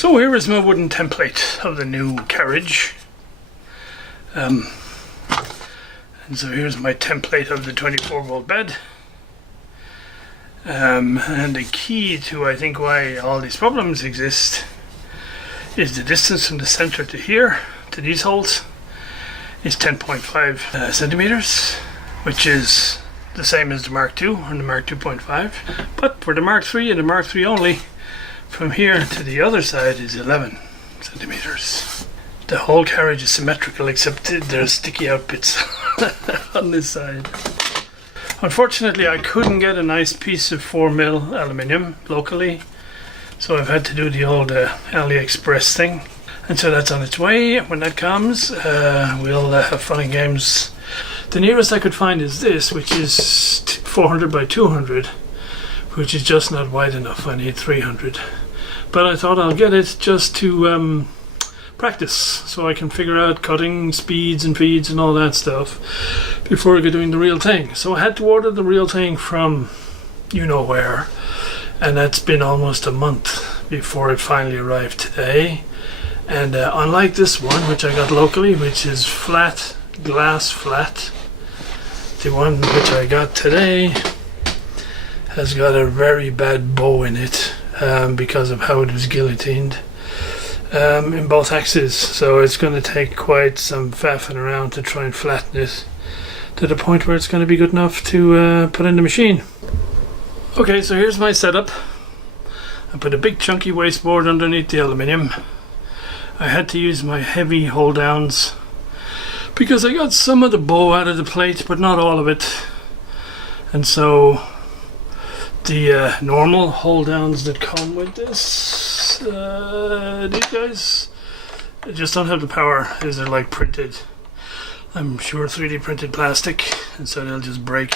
So here is my wooden template of the new carriage. And so here's my template of the 24-volt bed. And the key to, I think, why all these problems exist is the distance from the center to here, to these holes, is 10.5 centimeters, which is the same as the Mark II and the Mark 2.5. But for the Mark III and the Mark III only, from here to the other side is 11 centimeters. The whole carriage is symmetrical except there's sticky out bits on this side. Unfortunately, I couldn't get a nice piece of 4mm aluminium locally, so I've had to do the old AliExpress thing. And so that's on its way. When that comes, we'll have fun and games. The nearest I could find is this, which is 400 by 200, which is just not wide enough. I need 300. But I thought I'll get it just to practice, so I can figure out cutting speeds and feeds and all that stuff before I get doing the real thing. So I had to order the real thing from you know where, and that's been almost a month before it finally arrived today. And unlike this one, which I got locally, which is flat, glass flat, the one which I got today has got a very bad bow in it because of how it was guillotined in both axes. So it's going to take quite some faffing around to try and flatten it to the point where it's going to be good enough to put in the machine. Okay, so here's my setup. I put a big chunky wasteboard underneath the aluminium. I had to use my heavy hold downs because I got some of the bow out of the plate, but not all of it. And so the normal hold downs that come with this, these guys, they just don't have the power, as they're like printed, I'm sure 3D printed plastic, and so they'll just break.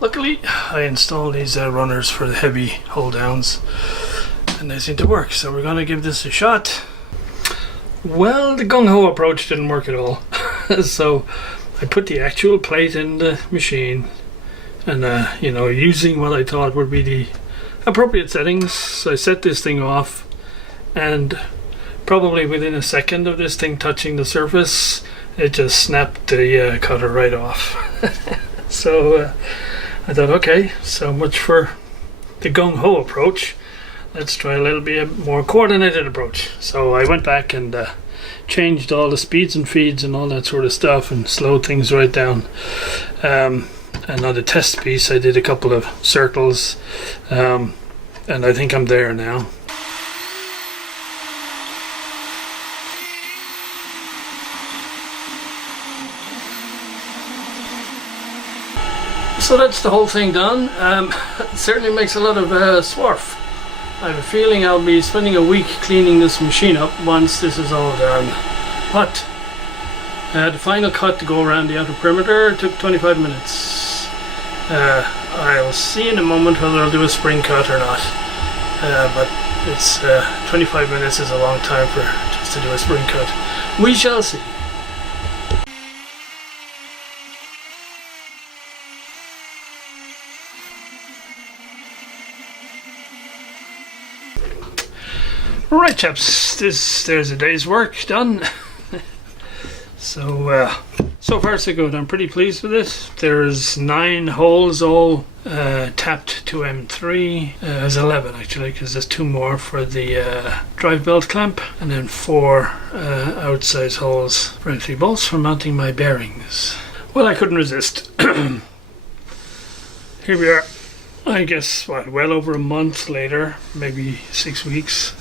Luckily I installed these runners for the heavy hold downs, and they seem to work, so we're gonna give this a shot. Well, the gung-ho approach didn't work at all. So I put the actual plate in the machine, and you know, using what I thought would be the appropriate settings, I set this thing off, and probably within a second of this thing touching the surface, it just snapped the cutter right off. So I thought, okay, so much for the gung-ho approach. Let's try a little bit more coordinated approach. So I went back and changed all the speeds and feeds and all that sort of stuff and slowed things right down. And on the test piece I did a couple of circles, and I think I'm there now. So that's the whole thing done. It certainly makes a lot of swarf. I have a feeling I'll be spending a week cleaning this machine up once this is all done. But the final cut to go around the outer perimeter took 25 minutes. I'll see in a moment whether I'll do a spring cut or not. But it's 25 minutes is a long time for just to do a spring cut. We shall see. Alright chaps, there's a day's work done. So far so good. I'm pretty pleased with it. There's 9 holes all tapped to M3. There's 11 actually, because there's 2 more for the drive belt clamp, and then 4 outside holes for entry bolts for mounting my bearings. Well, I couldn't resist. Here we are. I guess what, well over a month later, maybe 6 weeks.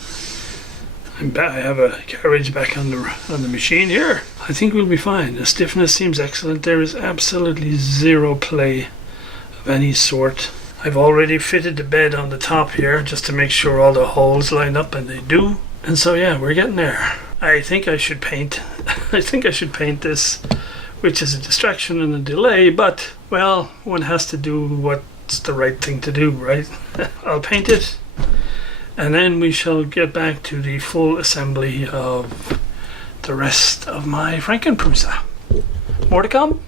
I have a carriage back on the machine here. I think we'll be fine. The stiffness seems excellent. There is absolutely zero play of any sort. I've already fitted the bed on the top here just to make sure all the holes line up, and they do. And so yeah, we're getting there. I think I should paint. I think I should paint this, which is a distraction and a delay, but well, one has to do what's the right thing to do, right? I'll paint it, and then we shall get back to the full assembly of the rest of my FrankenPrusa. More to come.